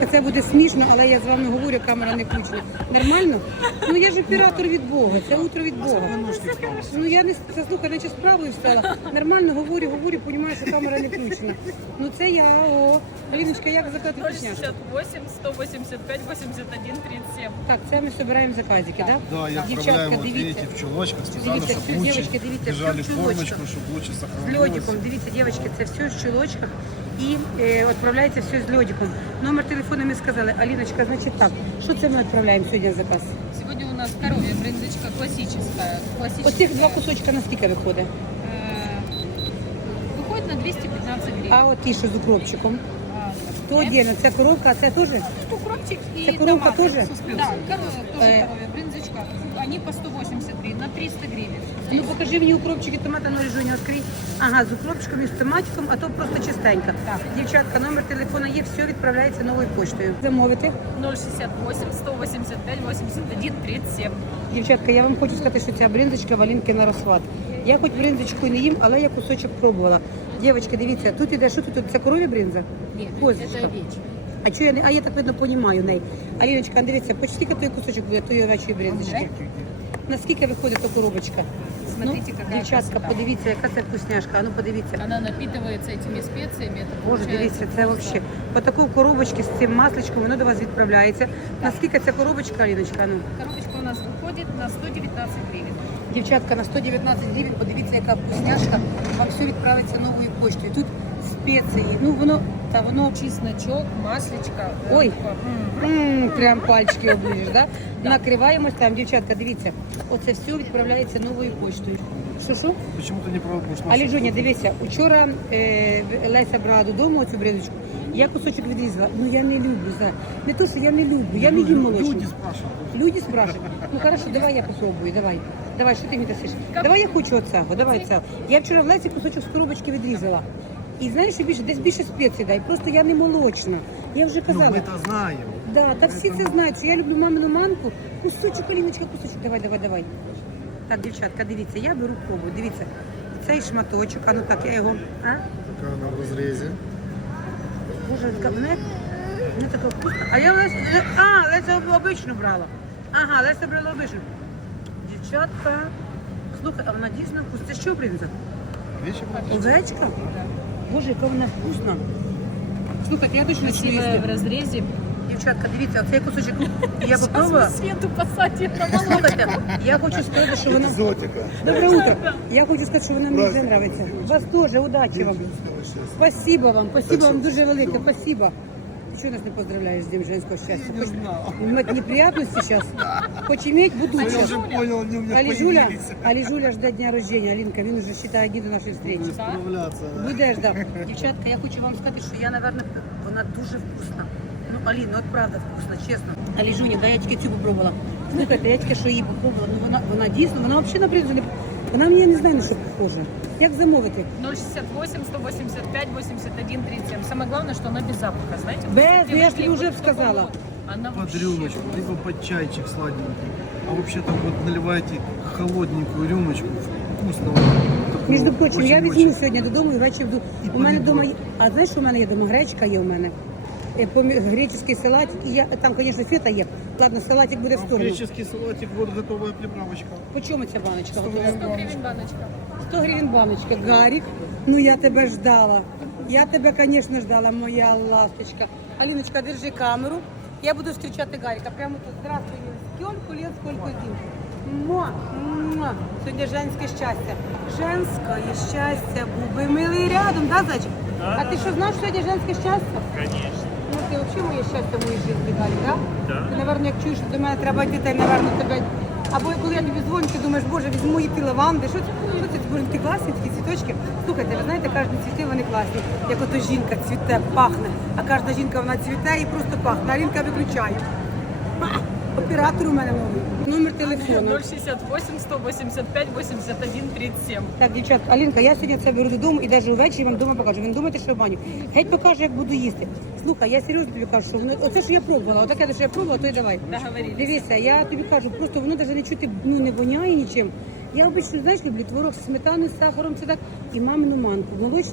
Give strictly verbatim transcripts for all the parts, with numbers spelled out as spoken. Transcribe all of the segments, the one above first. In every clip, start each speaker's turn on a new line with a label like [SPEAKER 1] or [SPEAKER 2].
[SPEAKER 1] Це буде смішно, але я з вами говорю, камера не включена. Нормально? Ну я ж оператор від Бога, це утро від Бога. Ну я не слухай, наче справою встала. Нормально говорю, говорю, розумію, що камера не включена. Ну це я, о. Аліночка, як заказати
[SPEAKER 2] ноль
[SPEAKER 1] вкусняшку?
[SPEAKER 2] шестьдесят восемь, сто восемьдесят пять, восемьдесят один, тридцать семь.
[SPEAKER 1] Так, це ми збираємо заказики, так?
[SPEAKER 3] Да, я
[SPEAKER 1] Дівчатка,
[SPEAKER 3] отправляю вот
[SPEAKER 1] дивіться.
[SPEAKER 3] видите, в чулочках, специально,
[SPEAKER 1] Дивіться,
[SPEAKER 3] чтобы
[SPEAKER 1] все,
[SPEAKER 3] лучше
[SPEAKER 1] дівчатки, дивіться, все
[SPEAKER 3] держали
[SPEAKER 1] в чулочках.
[SPEAKER 3] формочку, чтобы лучше
[SPEAKER 1] З
[SPEAKER 3] сохранилось.
[SPEAKER 1] льодиком, дивіться, дівчатки, це все в чулочках і е, відправляється все з льодиком. Номер телефону ми сказали. Аліночка, значить так, що це ми відправляємо сьогодні на заказ?
[SPEAKER 2] Сегодня у нас коровья брынзочка классическая. классическая.
[SPEAKER 1] Оцих два кусочка на скільки виходить?
[SPEAKER 2] Э, Выходит на двести пятнадцать гривен.
[SPEAKER 1] А от ті, що з укропчиком?
[SPEAKER 2] А,
[SPEAKER 1] То отдельно, це коровка, а це теж?
[SPEAKER 2] укропчик и
[SPEAKER 1] Это коровка
[SPEAKER 2] домашний.
[SPEAKER 1] тоже?
[SPEAKER 2] Да, коровья, тоже
[SPEAKER 1] Э.
[SPEAKER 2] коровья брынзочка. Они по сто восемьдесят гривен, на триста гривен.
[SPEAKER 1] Ну покажи мені укропчики, томата, ну ріжуня, відкрий. Ага, з укропчиком і з томатиком, а то просто чистенько.
[SPEAKER 2] Так.
[SPEAKER 1] Дівчатка, номер телефону є, все відправляється новою поштою. Замовити.
[SPEAKER 2] ноль шестьдесят восемь, сто восемьдесят пять, восемьдесят один, тридцать семь.
[SPEAKER 1] Дівчатка, я вам хочу сказати, що ця бринзочка валінки на розхват. Я хоч бринзочку і не їм, але я кусочок пробувала. Дівчатки, дивіться, тут іде, що тут? Це коров'я бринза?
[SPEAKER 2] Нет,
[SPEAKER 1] Козочка.
[SPEAKER 2] это овечья.
[SPEAKER 1] А чого я не, а я так видно понімаю неї. Аліночка, дивіться, почти скільки той кусочок буде тої овечої бринзочки? Наскільки виходить та коробочка?
[SPEAKER 2] Смотрите,
[SPEAKER 1] ну,
[SPEAKER 2] какая
[SPEAKER 1] дівчатка,
[SPEAKER 2] красота.
[SPEAKER 1] подивіться, яка це вкусняшка. А ну подивіться.
[SPEAKER 2] Она напитывается этими специями. Это
[SPEAKER 1] Боже,
[SPEAKER 2] получается
[SPEAKER 1] дивіться, це
[SPEAKER 2] просто-
[SPEAKER 1] взагалі. По таку коробочці з цим масличком воно до вас відправляється. Наскільки ця коробочка, Аліночка? Ну,
[SPEAKER 2] Коробочка у нас выходит на сто девятнадцать гривен.
[SPEAKER 1] дівчатка, на сто дев'ятнадцять гривень, подивіться, яка вкусняшка. Вам все відправиться новою поштою. Тут спеції, ну воно, та воно,
[SPEAKER 2] Чесночок, маслечко. э,
[SPEAKER 1] ой,
[SPEAKER 2] м.
[SPEAKER 1] м, прям пальчики оближеш, да? Накриваємось там, дівчатка, дивіться. Оце все відправляється новою поштою. Що, що?
[SPEAKER 3] Почему-то не пробуешь.
[SPEAKER 1] Але Жоня, дивися, вчора е, Леся брала додому цю бриночку, я кусочок відрізала. Ну я не люблю, за не то, що я не люблю, я не їм молочку.
[SPEAKER 3] Люди спрашивают.
[SPEAKER 1] Люди спрашивают. Ну хорошо, давай я попробую, давай. Давай, що ти мені дасиш? Давай я хочу оцього, давай цього. Я вчора в Лесі кусочок з коробочки відрізала. І знаєш, що більше, десь більше спецій дай, просто я не молочна. Я вже
[SPEAKER 3] Ну,
[SPEAKER 1] казала.
[SPEAKER 3] мы это знаем.
[SPEAKER 1] Да, та всі це знають, що я люблю мамину манку. Кусочок, Аліночка, кусочок, давай, давай, давай. Так, дівчатка, дивіться, я беру пробую, дивіться. Цей шматочок, а ну так, я його, а?
[SPEAKER 3] Такая она в разрезе.
[SPEAKER 1] Боже, така, не, не така вкусна. А я Леся, Ле- а, Леся обичну брала. Ага, Леся брала обичну. Дівчатка, слухай, а вона дійсно вкусна. Це що, бринза?
[SPEAKER 3] Вечером?
[SPEAKER 1] Овечка? Боже, яка вона вкусна. Слухайте, я точно хочу
[SPEAKER 2] Красивая в
[SPEAKER 1] їсти.
[SPEAKER 2] разрезе.
[SPEAKER 1] Дівчатка, дивіться, оцей кусочок я попробувала.
[SPEAKER 2] Сейчас мы Свету посадим на молоко.
[SPEAKER 1] Слухайте, я хочу сказати, що вона...
[SPEAKER 3] Экзотика.
[SPEAKER 1] Доброе утро. Я хочу сказати, що вона мені дуже подобається. Вас теж, удачі вам. Спасибо вам, спасибо вам дуже велике, спасибо. Ты что нас не поздравляешь с Днем женского счастья?
[SPEAKER 3] Я не знал.
[SPEAKER 1] Иметь неприятности сейчас? Хочешь иметь? Буду
[SPEAKER 3] Я
[SPEAKER 1] сейчас.
[SPEAKER 3] уже понял, они у меня
[SPEAKER 1] Алижуля,
[SPEAKER 3] появились.
[SPEAKER 1] Алижуля ждет дня рождения. Алинка, він уже считає дні до нашої встречи.
[SPEAKER 3] Будем справляться, да.
[SPEAKER 1] Будеш, да. Дівчатка, я хочу вам сказати, що я, напевно, вона дуже вкусна. Ну, Алін, ну от правда вкусна, чесно. Аліжуня, да, я тільки цю попробувала. Слухайте, я тільки що її попробувала, ну вона, вона дійсно, вона взагалі на принципі не... Вона мені, я не знаю, на що похожа. Як замовити?
[SPEAKER 2] ноль шестьдесят восемь, сто восемьдесят пять, восемьдесят один, тридцать семь. Самое главное, что она без запаха, знаете?
[SPEAKER 1] Без,
[SPEAKER 2] Если
[SPEAKER 1] ну я ж
[SPEAKER 2] привыкли
[SPEAKER 1] тебе уже
[SPEAKER 2] вот к такому
[SPEAKER 1] сказала.
[SPEAKER 2] вот, Она
[SPEAKER 3] Под
[SPEAKER 2] вообще
[SPEAKER 3] рюмочку, либо под чайчик сладенький. А вообще так вот наливайте холодненькую рюмочку вкусного. такого,
[SPEAKER 1] Між прочим, я
[SPEAKER 3] очень-очень.
[SPEAKER 1] візьму сьогодні додому і ввечері буду.
[SPEAKER 3] І
[SPEAKER 1] У мене
[SPEAKER 3] помідор.
[SPEAKER 1] вдома є. А знаєш, що у мене є вдома? Гречка є у мене. Е, помі- Греческий салатик, і я там, звісно, фета є. Ладно, салатик буде в
[SPEAKER 3] А
[SPEAKER 1] сторону.
[SPEAKER 3] греческий салатик, вот готовая приправочка.
[SPEAKER 1] По чому ця баночка?
[SPEAKER 3] сто
[SPEAKER 1] готова?
[SPEAKER 3] гривен.
[SPEAKER 2] сто гривен баночка.
[SPEAKER 1] сто гривень баночка. Гарік, ну я тебе ждала. Я тебе, звісно, ждала, моя ласточка. Аліночка, держи камеру. Я буду зустрічати Гаріка. Прямо тут. Здравствуй, милый. Скільки лет, скільки зим. Муа, муа. Сьогодні женське щастя. Женське щастя, губи милий рядом, да, зайчик? А ти що, знаєш, що сьогодні женське щастя?
[SPEAKER 4] Конечно.
[SPEAKER 1] Ну, ти взагалі моє щастя в моїй житті, Гарік, да?
[SPEAKER 4] Да.
[SPEAKER 1] Ти, напевно, як чуєш, що до мене треба йти, та й, напевно, тебе... Або коли я тобі дзвоню, ти думаєш, боже, візьму її ти лаванди, що це? Що це? Боже, такі класні такі цвіточки. Слухайте, ви знаєте, кожні цвіти, вони класні. Як ото жінка цвіте, пахне, а кожна жінка, вона цвіте і просто пахне, а Алінка виключає. А, оператор у мене новий. Номер телефону.
[SPEAKER 2] ноль шестьдесят восемь, сто восемьдесят пять, восемьдесят один, тридцать семь.
[SPEAKER 1] Так, дівчатка, Алінка, я сьогодні це беру додому і навіть увечері вам вдома покажу. Ви не думаєте, що я баню. Геть покажу, як буду їсти. Слухай, я серйозно тобі кажу, що воно, оце що я пробувала, отаке, що я пробувала, то й давай.
[SPEAKER 2] Договорились.
[SPEAKER 1] Дивіться, я тобі кажу, просто воно навіть не чути, ну не воняє нічим. Я обично, знаєш, люблю творог з сметаною, з сахаром, це так, і мамину манку. Молочно я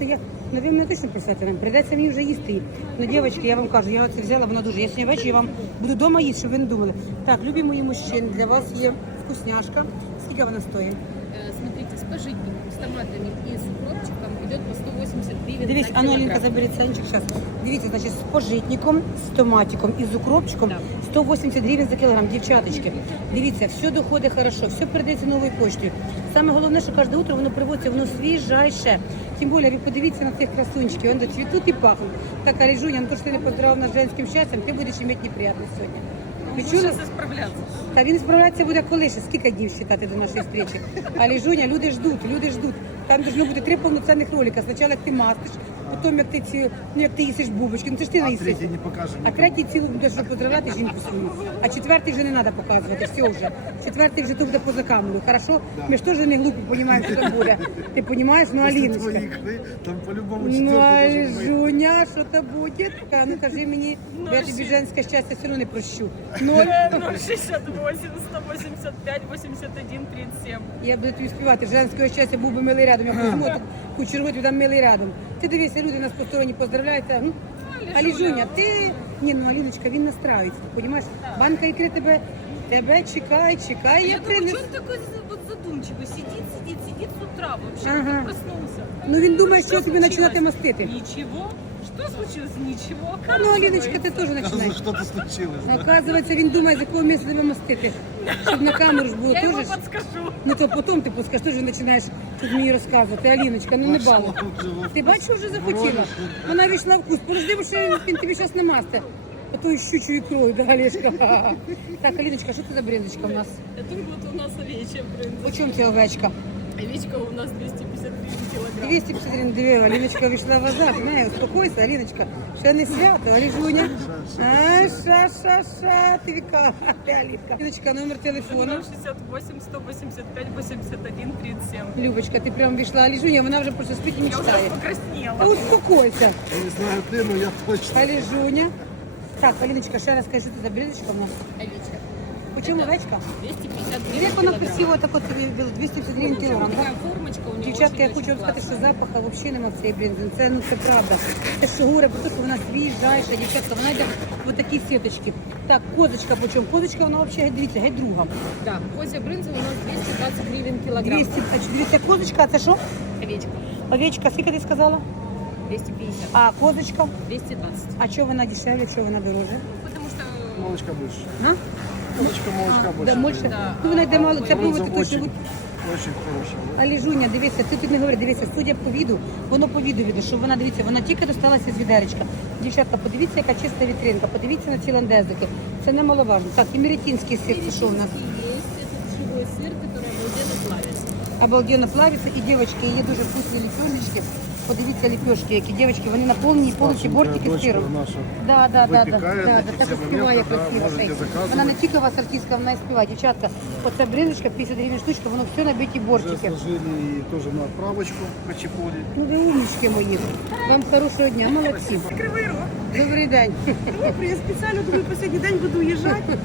[SPEAKER 1] Ну ви мене точно присвятите нам. Прийдеться мені вже їсти її. Ну, дівчатки, я вам кажу, я оце взяла, вона дуже. Я сьогодні ввечері вам буду вдома їсти, щоб ви не думали. Так, любі мої мужчини, для вас є вкусняшка. Скільки вона стоїть?
[SPEAKER 2] Э, Смотрите, с пожитником, с томатами и с укропчиком идет по сто восемьдесят гривен
[SPEAKER 1] Дивись,
[SPEAKER 2] на
[SPEAKER 1] а ну, Алінка,
[SPEAKER 2] килограмм.
[SPEAKER 1] забери ценчик зараз. Дивіться, значить, з пожитником, з томатиком і з укропчиком
[SPEAKER 2] Да.
[SPEAKER 1] сто вісімдесят гривень за кілограм. Дівчаточки, дивіться, все доходить хорошо, все передається новою поштою. Саме головне, що кожне утро воно приводиться, воно свіжайше. Тим більше, ви подивіться на цих красунчиків, вони цвітуть і пахнуть. Так, Аліжуня, ну то, що ти не поздравив нас з женським щастям, ти будеш мати неприємність сьогодні. Ви чули?
[SPEAKER 2] Сейчас исправляться.
[SPEAKER 1] Та він справляться буде коли ще, скільки днів вважати до нашої зустрічі. А Ліжуня, люди ждуть, люди ждуть. Там должно бути три повноцінних ролика. Спочатку як ти мастиш, потім як ти ці, ну як ти їсиш бубочки, ну це ж ти
[SPEAKER 3] А
[SPEAKER 1] наїсиш.
[SPEAKER 3] третий не покажем.
[SPEAKER 1] А третій цілу будеш поздравляти жінку свою. А четвертий вже не треба показувати, все вже. Четвертий вже тут буде поза камерою, хорошо? Ми ж теж не глупі, розуміємо, що там буде. Ти розумієш, ну
[SPEAKER 3] После
[SPEAKER 1] Аліночка.
[SPEAKER 3] твоей игры там по-любому
[SPEAKER 1] Ну,
[SPEAKER 3] четвертый должен быть.
[SPEAKER 1] Аліжуня, що то буде? Та, ну кажи мені, бо я тобі женське щастя все одно не прощу. Ноль.
[SPEAKER 2] Э, ноль шестьдесят восемь, сто восемьдесят пять, восемьдесят один, тридцать семь.
[SPEAKER 1] Я буду тобі співати, женського щастя був би милий рядом. Я візьму тут кучергу, тобі дам милий рядом. Ти дивися, люди нас посторонні поздравляють. а, Ну, Аліжуня, ти... Ні, ну Аліночка, він настраюється, ти розумієш? Банка ікри тебе, тебе чекає, чекає, я
[SPEAKER 2] Я думаю,
[SPEAKER 1] принесу.
[SPEAKER 2] что он такой вот задумчивый, сидит, сидит, сидит с утра вообще,
[SPEAKER 1] Ага.
[SPEAKER 2] как проснулся.
[SPEAKER 1] Ну він думає,
[SPEAKER 2] Что
[SPEAKER 1] що тобі
[SPEAKER 2] случилось?
[SPEAKER 1] починати мастити.
[SPEAKER 2] Ничего. Что случилось? Ничего.
[SPEAKER 1] Ну, Аліночка, ти теж
[SPEAKER 3] Оказывается,
[SPEAKER 1] починаєш.
[SPEAKER 3] что-то случилось. да.
[SPEAKER 1] Оказується, він думає, з якого місця тебе мастити. Щоб на камеру ж було
[SPEAKER 2] Я ему
[SPEAKER 1] теж.
[SPEAKER 2] подскажу.
[SPEAKER 1] Ну то потім ти пускаєш, теж починаєш тут мені розказувати. Аліночка, ну не балуй. Ти бачиш, що вже захотіла? Вона війшла в вкус. Подожди, бо ще він тобі зараз не масте. Ото щучою ікрою, да, Олешка? Так, Аліночка, що це за брендочка у нас?
[SPEAKER 2] Это вот у нас овечья брынза.
[SPEAKER 1] По чому ця овечка?
[SPEAKER 2] Овечка у нас двести пятьдесят гривен килограмм.
[SPEAKER 1] двісті п'ятдесят гривень, диви, Аліночка вийшла в азарт. Не, успокойся, Аліночка. Ще не свято, Аліжуня. А, ша, ша, ша, ти віка, ти Алінка. Аліночка, номер телефону.
[SPEAKER 2] ноль шестьдесят восемь, сто восемьдесят пять, восемьдесят один, тридцать семь.
[SPEAKER 1] Любочка, ти прям вийшла, Аліжуня, вона вже просто спить і
[SPEAKER 2] Я уже
[SPEAKER 1] мечтає.
[SPEAKER 2] покраснела.
[SPEAKER 1] А успокойся.
[SPEAKER 3] Я не знаю ты, но я точно.
[SPEAKER 1] Аліжуня. Так, Аліночка, ще раз скажи, що це за брендочка у нас?
[SPEAKER 2] Овечка.
[SPEAKER 1] По чому овечка?
[SPEAKER 2] двести пятьдесят
[SPEAKER 1] Як
[SPEAKER 2] гривен
[SPEAKER 1] вона
[SPEAKER 2] килограмм.
[SPEAKER 1] красиво так от тобі двісті п'ятдесят гривень кілограм, так?
[SPEAKER 2] Такая формочка у нее
[SPEAKER 1] Дівчатка, я
[SPEAKER 2] очень,
[SPEAKER 1] хочу вам
[SPEAKER 2] очень
[SPEAKER 1] сказати, що
[SPEAKER 2] классная.
[SPEAKER 1] запаха взагалі немає в цієї бринзи. Це, ну, це правда. Це що говорить, про те, що вона свіжайша, дівчатка, вона йде в такі сіточки. Так, козочка по чому? Козочка, вона взагалі, геть, дивіться, геть друга.
[SPEAKER 2] Да, козья брынза у нас двести двадцать гривен килограмм.
[SPEAKER 1] двісті, а чи дивіться, козочка, а це що?
[SPEAKER 2] Овечка
[SPEAKER 1] Овечка, скільки ти сказала?
[SPEAKER 2] двести пятьдесят.
[SPEAKER 1] А козочка?
[SPEAKER 2] двести двадцать.
[SPEAKER 1] А чого вона дешевле, що вона дороже?
[SPEAKER 2] Потому что
[SPEAKER 3] Молочка больше.
[SPEAKER 1] А?
[SPEAKER 3] Молочка, молочка больше.
[SPEAKER 1] Да, більше?
[SPEAKER 2] Да.
[SPEAKER 1] Ну, вона йде мало, це
[SPEAKER 3] Брынза
[SPEAKER 1] пробувати точно.
[SPEAKER 3] очень,
[SPEAKER 1] буде.
[SPEAKER 3] очень хорошая. да.
[SPEAKER 1] Але Жуня, дивися, ти тут не говори, дивися, судя по віду, воно по віду віду, що вона, дивіться, вона тільки досталася з відеречка. Дівчатка, подивіться, яка чиста вітринка, подивіться на ці ландезики. Це немаловажно. Так, і меретинський сир, це що у нас?
[SPEAKER 2] есть этот живой сыр, который обалденно плавится.
[SPEAKER 1] Обалденно плавиться. І, дівчатки, є дуже вкусні ліпешечки. Подивіться ліпешки, які дівчатки, вони наповнені повністю бортики
[SPEAKER 3] Дочка
[SPEAKER 1] сиром.
[SPEAKER 3] наша
[SPEAKER 1] Да, да, да, да,
[SPEAKER 3] выпекает
[SPEAKER 1] да,
[SPEAKER 3] эти
[SPEAKER 1] да, так
[SPEAKER 3] все
[SPEAKER 1] і співає
[SPEAKER 3] моменты, да,
[SPEAKER 1] красиво.
[SPEAKER 3] можете
[SPEAKER 1] Шейк.
[SPEAKER 3] заказывать.
[SPEAKER 1] Вона не тільки у вас артистка, вона і співає. Дівчатка, оце бриночка, п'ятдесят гривень штучка, воно все набиті
[SPEAKER 3] уже
[SPEAKER 1] бортики.
[SPEAKER 3] сложили и тоже на отправочку по чепуре.
[SPEAKER 1] Ну ви умнички мої. Вам хорошого дня, молодці.
[SPEAKER 4] Кривий Рог.
[SPEAKER 1] Добрий день.
[SPEAKER 4] Добре, я спеціально думаю, останній день буду уїжджати.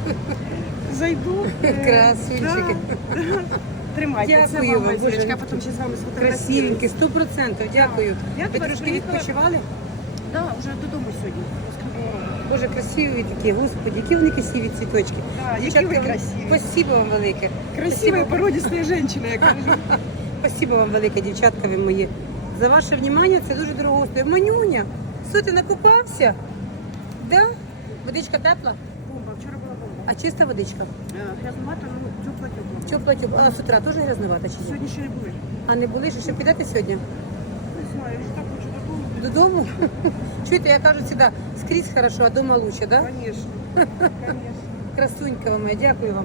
[SPEAKER 4] Зайду. е,
[SPEAKER 1] Красунчики.
[SPEAKER 4] да, да. Тримайте, це
[SPEAKER 1] Дякую
[SPEAKER 4] вам,
[SPEAKER 1] вам,
[SPEAKER 4] Зірочка,
[SPEAKER 1] Боже.
[SPEAKER 4] а потім ще з вами сфотографіруюсь.
[SPEAKER 1] Красивенькі, сто процентів, дякую.
[SPEAKER 4] Я
[SPEAKER 1] Ви
[SPEAKER 4] тепер
[SPEAKER 1] трошки
[SPEAKER 4] приїхала.
[SPEAKER 1] відпочивали?
[SPEAKER 4] Да, вже додому сьогодні.
[SPEAKER 1] Боже, красиві такі, господи, які вони красиві цвіточки.
[SPEAKER 4] Да, які
[SPEAKER 1] Дівчатка,
[SPEAKER 4] ви красиві.
[SPEAKER 1] Спасибо вам велике.
[SPEAKER 4] Красива, породистая жінка, я кажу.
[SPEAKER 1] Спасибо вам велике, дівчатка ви мої. За ваше внимання, це дуже дорого стоїть. Манюня, що ти накупався? Да? Водичка тепла?
[SPEAKER 4] Бомба, вчора була бомба.
[SPEAKER 1] А чиста водичка?
[SPEAKER 4] Е, Грязнувато, ну, тепла-тепла.
[SPEAKER 1] Тепла, тепла. А з утра теж грязновата чи ні?
[SPEAKER 4] Сьогодні ще не були.
[SPEAKER 1] А не були, що ще підете сьогодні?
[SPEAKER 4] Не знаю, я вже так хочу додому.
[SPEAKER 1] Додому? Чуєте, я кажу завжди, скрізь хорошо, а дома лучше, да?
[SPEAKER 4] Звісно, звісно.
[SPEAKER 1] Красунька ви моя, дякую вам.